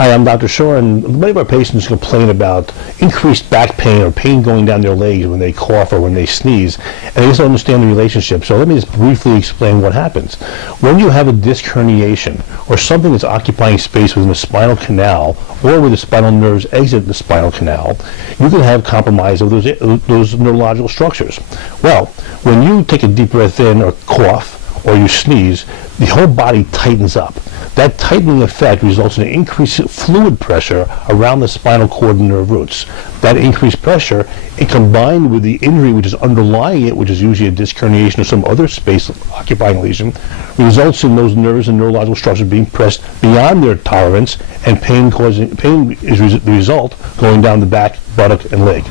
Hi, I'm Dr. Shore, and many of our patients complain about increased back pain or pain going down their legs when they cough or when they sneeze, and they just don't understand the relationship. So let me just briefly explain what happens. When you have a disc herniation or something that's occupying space within the spinal canal or where the spinal nerves exit the spinal canal, you can have compromise of those neurological structures. Well, when you take a deep breath in or cough or you sneeze, the whole body tightens up. That tightening effect results in an increased fluid pressure around the spinal cord and nerve roots. That increased pressure, combined with the injury which is underlying it, which is usually a disc herniation or some other space-occupying lesion, results in those nerves and neurological structures being pressed beyond their tolerance, and pain is the result going down the back, buttock, and leg.